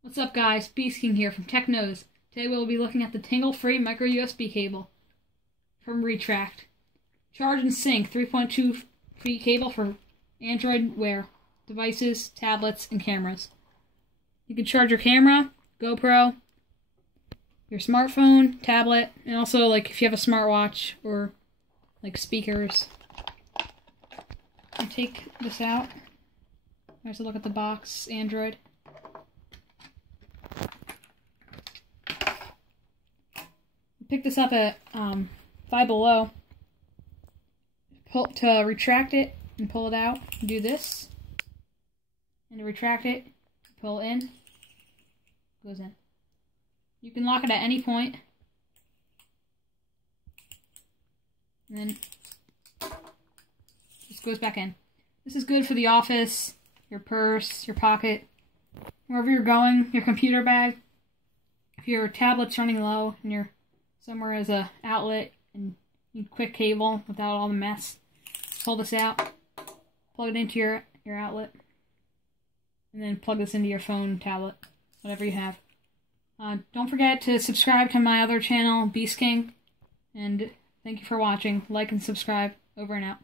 What's up guys, Beast King here from Technose. Today we'll be looking at the Tangle-free micro USB cable from Retract. Charge and sync 3.2 feet cable for Android Wear devices, tablets, and cameras. You can charge your camera, GoPro, your smartphone, tablet, and also like if you have a smartwatch or like speakers. And take this out. There's a look at the box, Android. Pick this up at Five Below. To retract it and pull it out, do this. And to retract it, pull in, goes in. You can lock it at any point. And then this goes back in. This is good for the office, your purse, your pocket, wherever you're going, your computer bag. If your tablet's running low and you're somewhere as a outlet and you need quick cable without all the mess, pull this out, plug it into your outlet, and then plug this into your phone, tablet, whatever you have. Don't forget to subscribe to my other channel, Beast King, and thank you for watching. Like and subscribe. Over and out.